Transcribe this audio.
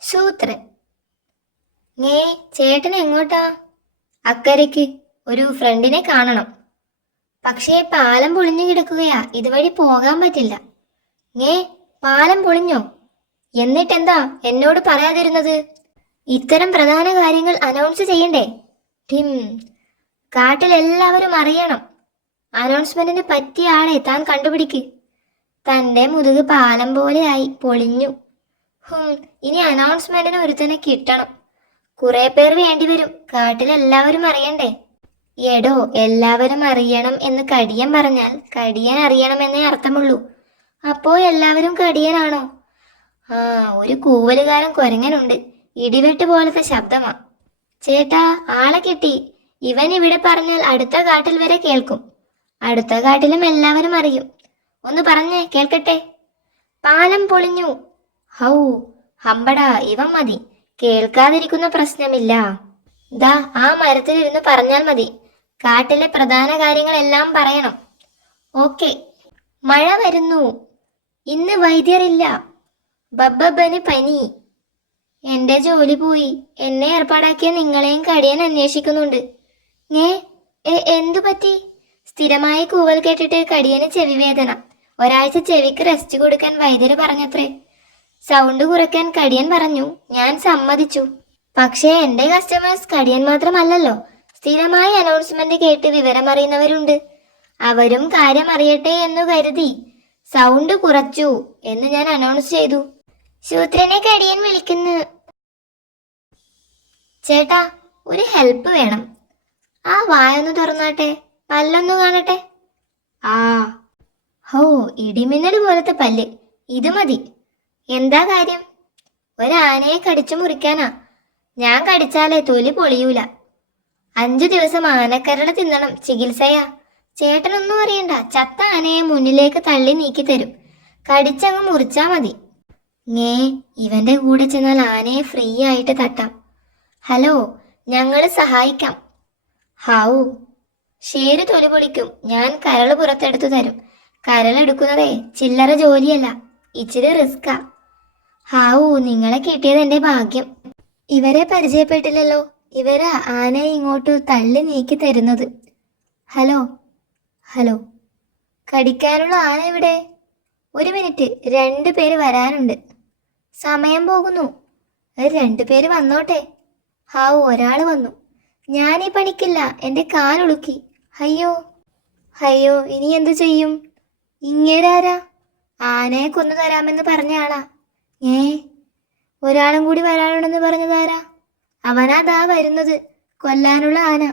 ശൂത്രൻ. ചേട്ടൻ എങ്ങോട്ടാ? അക്കരയ്ക്ക് ഒരു ഫ്രണ്ടിനെ കാണണം. പക്ഷേ പാലം പൊളിഞ്ഞു കിടക്കുകയാ, ഇതുവഴി പോകാൻ പറ്റില്ല. പാലം പൊളിഞ്ഞോ? എന്നിട്ടെന്താ എന്നോട് പറയാതിരുന്നത്? ഇത്തരം പ്രധാന കാര്യങ്ങൾ അനൗൺസ് ചെയ്യണ്ടേ? ടിം, കാട്ടിലെല്ലാവരും അറിയണം. അനൗൺസ്മെന്റിന് പറ്റിയ ആളെ താൻ കണ്ടുപിടിക്ക്. തന്റെ മുതുക് പാലം പോലെ ആയി പൊളിഞ്ഞു. ഇനി അനൗൺസ്മെന്റിന് ഒരുത്തനെ കിട്ടണം. കുറെ പേർ വേണ്ടിവരും, കാട്ടിലെല്ലാവരും അറിയണ്ടേ? എടോ, എല്ലാവരും അറിയണം എന്ന് കടിയൻ പറഞ്ഞാൽ കടിയൻ അറിയണമെന്നേ അർത്ഥമുള്ളൂ. അപ്പോ എല്ലാവരും കടിയനാണോ? ഒരു കൂവലുകാരൻ കുരങ്ങനുണ്ട്, ഇടിവെട്ട് പോലത്തെ ശബ്ദമാ. ചേട്ടാ, ആളെ കിട്ടി. ഇവൻ ഇവിടെ പറഞ്ഞാൽ അടുത്ത കാട്ടിൽ വരെ കേൾക്കും. അടുത്ത കാട്ടിലും എല്ലാവരും അറിയും. ഒന്ന് പറഞ്ഞേ കേൾക്കട്ടെ. പാലം പൊളിഞ്ഞു. ഹൗ, ഹമ്പടാ, ഇവൻ മതി. കേൾക്കാതിരിക്കുന്ന പ്രശ്നമില്ല. ദാ ആ മരത്തിലിരുന്ന് പറഞ്ഞാൽ മതി. കാട്ടിലെ പ്രധാന കാര്യങ്ങളെല്ലാം പറയണം. ഓക്കെ. മഴ വരുന്നു. ഇന്ന് വൈദ്യരില്ല. ബബ്ബന് പനി. എന്റെ ജോലി പോയി. എന്നെ ഏർപ്പാടാക്കിയ നിങ്ങളെയും കടിയൻ അന്വേഷിക്കുന്നുണ്ട്. എന്തു പറ്റി? സ്ഥിരമായി കൂവൽ കേട്ടിട്ട് കടിയന് ചെവിവേദന. ഒരാഴ്ച ചെവിക്ക് റെസ്റ്റ് കൊടുക്കാൻ വൈദ്യര് പറഞ്ഞത്രേ. സൗണ്ട് കുറയ്ക്കാൻ കടിയൻ പറഞ്ഞു. ഞാൻ സമ്മതിച്ചു. പക്ഷേ എന്റെ കസ്റ്റമേഴ്സ് കടിയൻ മാത്രമല്ലല്ലോ. സ്ഥിരമായി അനൗൺസ്മെന്റ് കേട്ട് വിവരമറിയുന്നവരുണ്ട്. അവരും കാര്യം അറിയട്ടെ എന്നു കരുതി സൗണ്ട് കുറച്ചു എന്ന് ഞാൻ അനൗൺസ് ചെയ്തു. ശൂദ്രനെ കടിയൻ വിളിക്കുന്നു. ചേട്ടാ, ഒരു ഹെൽപ്പ് വേണം. ആ വായൊന്ന് തുറന്നാട്ടെ, പല്ലൊന്നു കാണട്ടെ. ഇടിമിന്നൽ പോലത്തെ പല്ല്. ഇത് മതി. എന്താ കാര്യം? ഒരാനയെ കടിച്ചു മുറിക്കാനാ. ഞാൻ കടിച്ചാലേ തൊലി പൊളിയൂല. 5 ദിവസം ആനക്കരള തിന്നണം, ചികിത്സയാ. ചേട്ടനൊന്നും അറിയണ്ട. ചത്ത ആനയെ മുന്നിലേക്ക് തള്ളി നീക്കി തരും. കടിച്ചങ്ങ് മുറിച്ചാ മതി. ഇവന്റെ കൂടെ ചെന്നാൽ ആനയെ ഫ്രീ ആയിട്ട് തട്ടാം. ഹലോ, ഞങ്ങള് സഹായിക്കാം. ഷേര് തൊലി പൊളിക്കും. ഞാൻ കരള് പുറത്തെടുത്തു തരും. കരളെടുക്കുന്നതേ ചില്ലറ ജോലിയല്ല, ഇച്ചിരി റിസ്കാ. നിങ്ങളെ കിട്ടിയത് എന്റെ ഭാഗ്യം. ഇവരെ പരിചയപ്പെട്ടില്ലല്ലോ. ഇവരാ ആനയെ ഇങ്ങോട്ട് തള്ളി നീക്കി തരുന്നത്. ഹലോ, കടിക്കാനുള്ള ആന എവിടെ? 1 മിനിറ്റ്, 2 പേര് വരാനുണ്ട്. സമയം പോകുന്നു. 2 പേര് വന്നോട്ടെ. ഒരാള് വന്നു. ഞാനീ പണിക്കില്ല, എന്റെ കാലുളുക്കി. അയ്യോ, ഇനി എന്തു ചെയ്യും? ഇങ്ങേരാരാ? ആനയെ കൊന്നു തരാമെന്ന് പറഞ്ഞ ആളാ. ഒരാളും കൂടി വരാനുണ്ടെന്ന് പറഞ്ഞതാരാ? അവനാ ദാ വരുന്നത്, കൊല്ലാനുള്ള ആന.